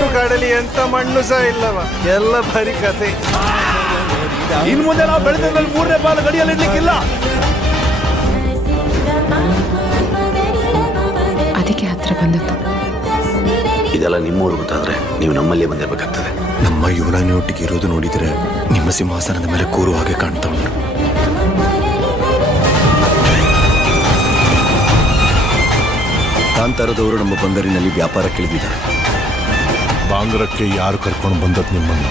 ಸುಟ್ಟು ಕಾಡಲಿ ಎಂತ ಮಣ್ಣು ಸಹ ಇಲ್ಲವ, ಎಲ್ಲ ಬರೀ ಕತೆ. ಇನ್ ಮುಂದೆ ನಾವು ಬೆಳೆದಲ್ಲಿ 3ನೇ ಬಾಲ್ ಗಡಿಯಲ್ಲಿ ಇಡ್ಲಿಕ್ಕಿಲ್ಲ. ಅದಕ್ಕೆ ಹತ್ರ ಬಂದದ್ದು. ಇದೆಲ್ಲ ನಿಮ್ಮೂರು ಗೊತ್ತಾದ್ರೆ ನೀವು ನಮ್ಮಲ್ಲೇ ಬಂದಿರ್ಬೇಕಾಗ್ತದೆ. ನಮ್ಮ ಯುವರಾಣಿಯೊಟ್ಟಿಗೆ ಇರೋದು ನೋಡಿದರೆ ನಿಮ್ಮ ಸಿಂಹಾಸನದ ಮೇಲೆ ಕೂರುವ ಹಾಗೆ ಕಾಣ್ತಾ ಉಂಟು. ಕಾಂತಾರದವರು ನಮ್ಮ ಬಂದರಿನಲ್ಲಿ ವ್ಯಾಪಾರಕ್ಕಿಳಿದಿದ್ದಾರೆ. ಬಾಂಗ್ರಕ್ಕೆ ಯಾರು ಕರ್ಕೊಂಡು ಬಂದದ್ದು ನಿಮ್ಮನ್ನು?